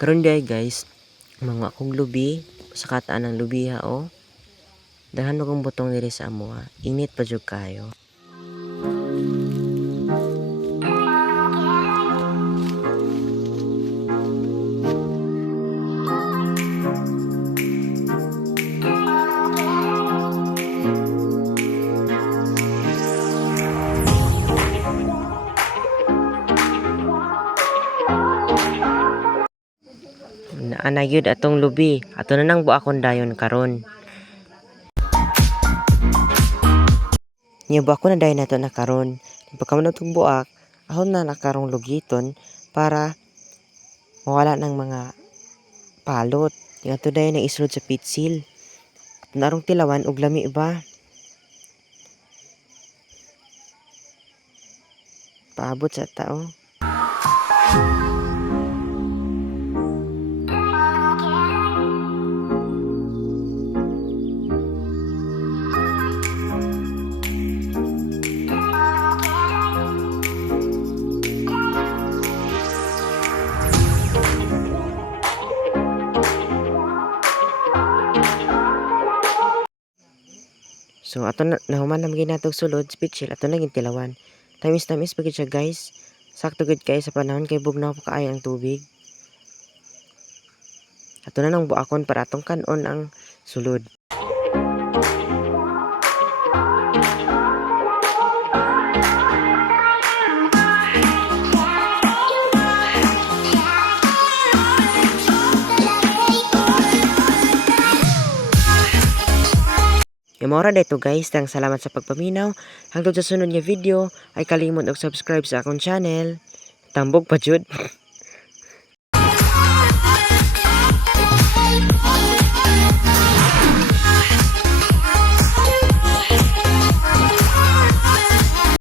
Karon day guys, mga akong lubi sa kataan ng lubiha daghan kong butong diri sa amoa. Init pa jud kayo. Naana gyud atong lubi. Ato na nang buakon dayon karon. Nya buakon na dayon nato na karon. Pagkaman atong buak, ahon na nakarong lugiton para mawala ng mga palot. Yung ato dayon na isulod sa pitsil. Narong tilawan og lami ba? Paabot sa tao. So ato na nahuman na maging natog sulod pitsil ato na gintilawan. Tamis pagid siya guys. Sakto gud kay sa panahon kay bugnaw pa kaayo ang tubig. Ato na nang buakon para atong kanon ang sulod. Yung mora dito guys, tang salamat sa pagpaminaw. Hangtod sa sunod nga video, ay kalimot og subscribe sa akong channel. Tambog pa jud.